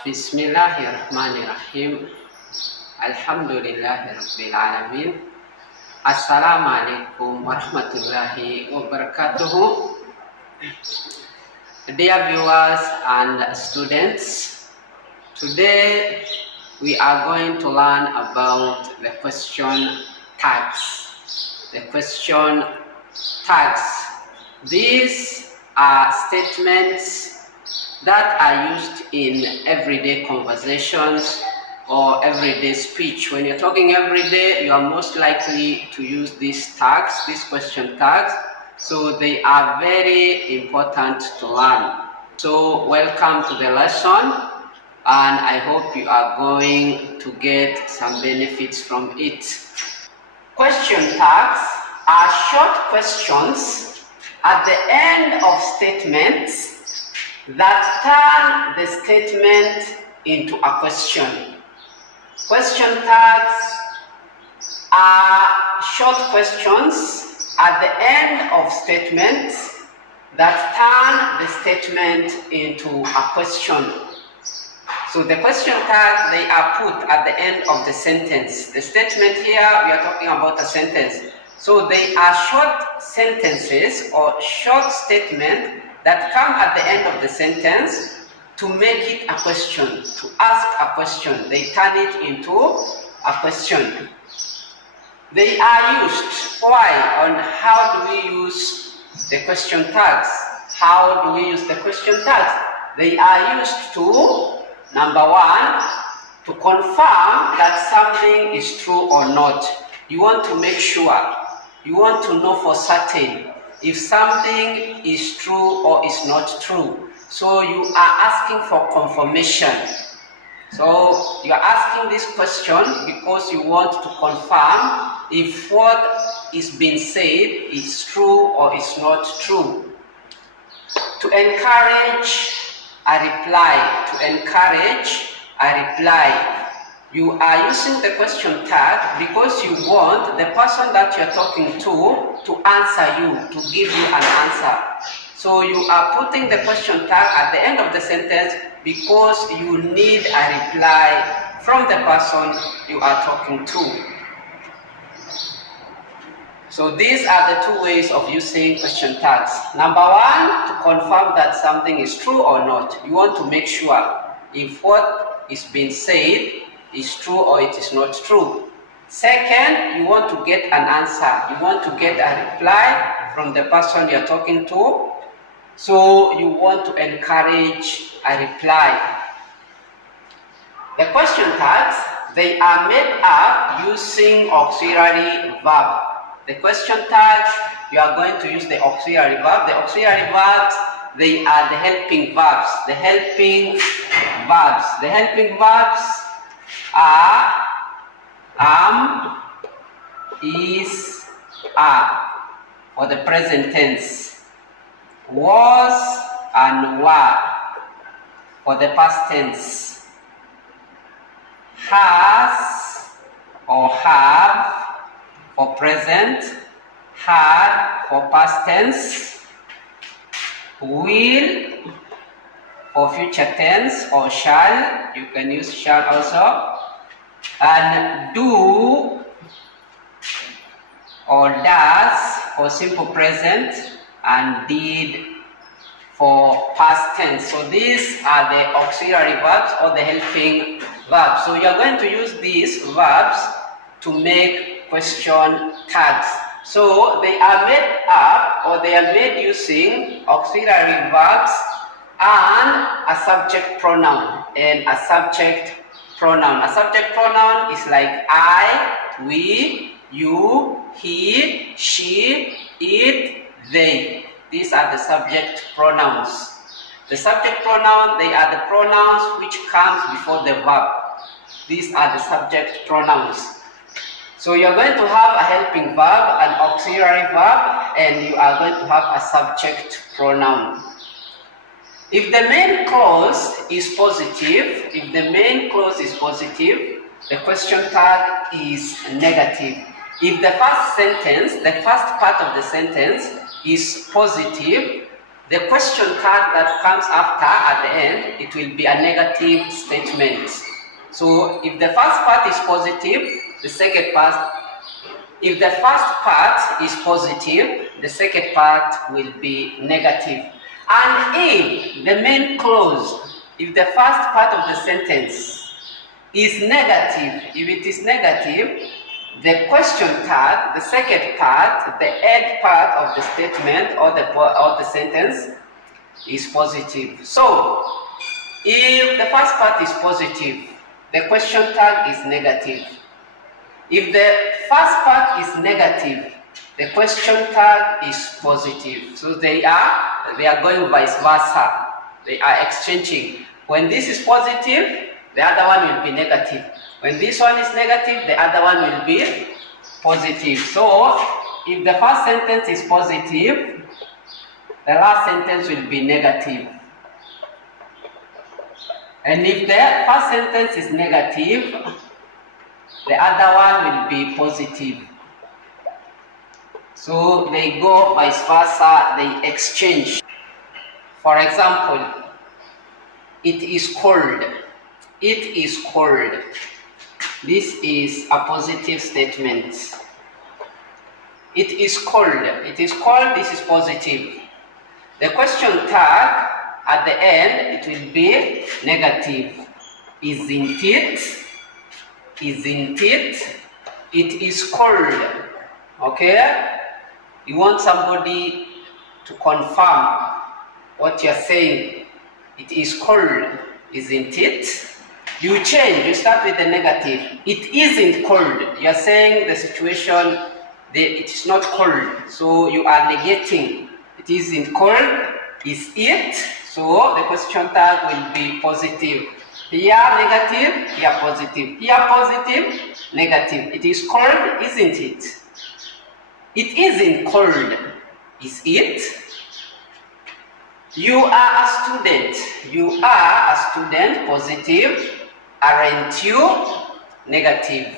Bismillahirrahmanirrahim. Alhamdulillahi Rabbil Alamin. Assalamualaikum warahmatullahi wabarakatuh. Dear viewers and students, today we are going to learn about the question tags. The question tags. These are statements that are used in everyday conversations or everyday speech. When you're talking every day, you are most likely to use these tags, these question tags. So they are very important to learn. So welcome to the lesson, and I hope you are going to get some benefits from it. Question tags are short questions at the end of statements that turn the statement into a question. Question tags are short questions at the end of statements that turn the statement into a question. So the question tags, they are put at the end of the sentence. The statement here, we are talking about a sentence. So they are short sentences or short statements that come at the end of the sentence to make it a question, to ask a question. They turn it into a question. They are used. Why? On how do we use the question tags? How do we use the question tags? They are used to, number one, to confirm that something is true or not. You want to make sure. You want to know for certain if something is true or is not true. So you are asking for confirmation. So you are asking this question because you want to confirm if what is being said is true or is not true. To encourage a reply. To encourage a reply. You are using the question tag because you want the person that you're talking to answer you, to give you an answer. So you are putting the question tag at the end of the sentence because you need a reply from the person you are talking to. So these are the two ways of using question tags. Number one, to confirm that something is true or not. You want to make sure if what is being said is true or it is not true. Second, you want to get an answer. You want to get a reply from the person you're talking to. So you want to encourage a reply. The question tags, they are made up using auxiliary verb. The question tags, you are going to use the auxiliary verb. The auxiliary verbs, they are the helping verbs. The helping verbs. The helping verbs are am, is, are for the present tense, was and were for the past tense, has or have for present, had for past tense, will for future tense or shall, you can use shall also, and do or does for simple present, and did for past tense. So these are the auxiliary verbs or the helping verbs. So you are going to use these verbs to make question tags. So they are made up or they are made using auxiliary verbs and a subject pronoun and a subject pronoun. A subject pronoun is like I, we, you, he, she, it, they. These are the subject pronouns. The subject pronoun, they are the pronouns which comes before the verb. These are the subject pronouns. So you are going to have a helping verb, an auxiliary verb, and you are going to have a subject pronoun. If the main clause is positive, the question tag is negative. If the first sentence, the first part of the sentence is positive, the question tag that comes after at the end, it will be a negative statement. So if the first part is positive, the second part, if the first part is positive, the second part will be negative. And if the main clause, if the first part of the sentence is negative, if it is negative, the question tag, the second part, the end part of the statement or the sentence is positive. So, if the first part is positive, the question tag is negative. If the first part is negative, the question tag is positive. So they are going vice versa. They are exchanging. When this is positive, the other one will be negative. When this one is negative, the other one will be positive. So, if the first sentence is positive, the last sentence will be negative. And if the first sentence is negative, the other one will be positive. So, they go vice versa, they exchange. For example, it is cold. It is cold. This is a positive statement. It is cold. It is cold. This is positive. The question tag at the end, it will be negative. Isn't it? Isn't it? It is cold. Okay? You want somebody to confirm what you're saying. It is cold. Isn't it? You change, you start with the negative. It isn't cold. You're saying the situation, it is not cold. So you are negating. It isn't cold. Is it? So the question tag will be positive. Here negative, here positive. Here positive, negative. It is cold, isn't it? It isn't cold. Is it? You are a student. You are a student, positive. Aren't you? Negative.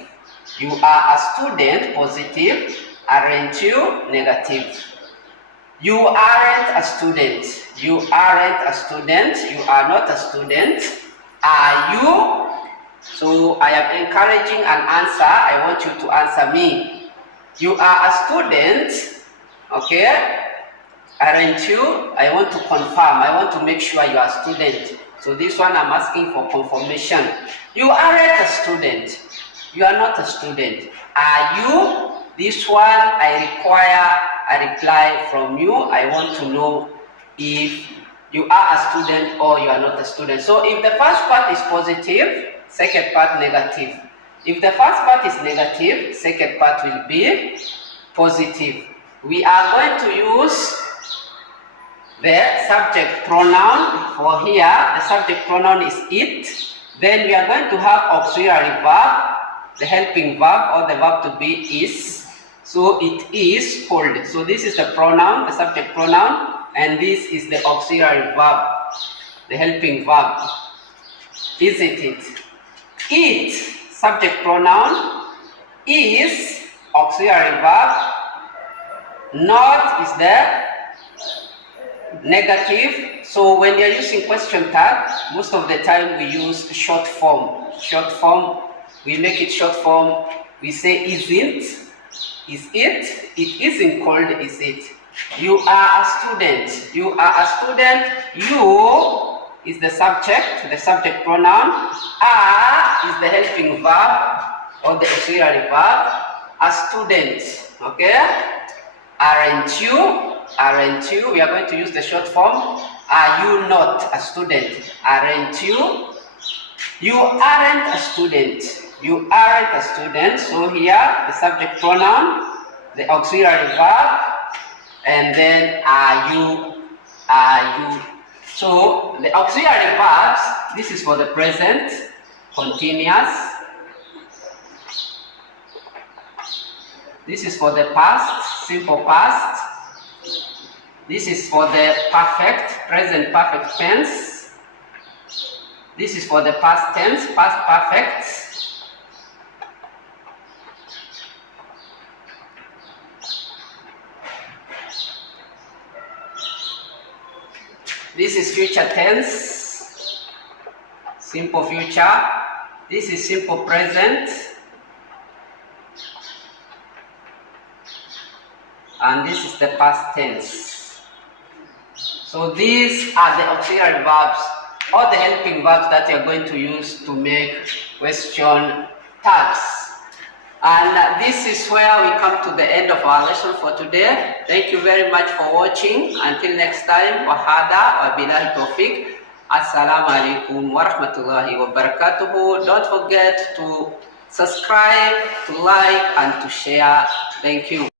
You are a student, positive. Aren't you? Negative. You aren't a student. You aren't a student. You are not a student. Are you? So I am encouraging an answer. I want you to answer me. You are a student. Okay? Aren't you? I want to confirm. I want to make sure you are a student. So this one I'm asking for confirmation. You aren't a student. You are not a student. Are you? This one I require a reply from you. I want to know if you are a student or you are not a student. So if the first part is positive, second part negative. If the first part is negative, second part will be positive. We are going to use the subject pronoun. For here, the subject pronoun is it. Then we are going to have auxiliary verb, the helping verb or the verb to be is. So it is cold. So this is the pronoun, the subject pronoun, and this is the auxiliary verb, the helping verb. Isn't it? It, subject pronoun, is auxiliary verb, not is the negative. So when you're using question tag, most of the time we use short form. Short form, we make it short form. We say isn't, is it, it isn't cold, is it. You are a student. You are a student. You is the subject pronoun. Are is the helping verb or the auxiliary verb. A student. Okay? Aren't you? Aren't you? We are going to use the short form. Are you not a student? Aren't you? You aren't a student. You aren't a student. So here, the subject pronoun, the auxiliary verb, and then are you? Are you? So the auxiliary verbs, this is for the present, continuous. This is for the past, simple past. This is for the perfect, present perfect tense. This is for the past tense, past perfect. This is future tense, simple future. This is simple present. And this is the past tense. So these are the auxiliary verbs or the helping verbs that you're going to use to make question tags. And this is where we come to the end of our lesson for today. Thank you very much for watching. Until next time, wahada wa billahi tawfiq. Assalamu alaikum wa rahmatullahi wa barakatuhu. Don't forget to subscribe, to like, and to share. Thank you.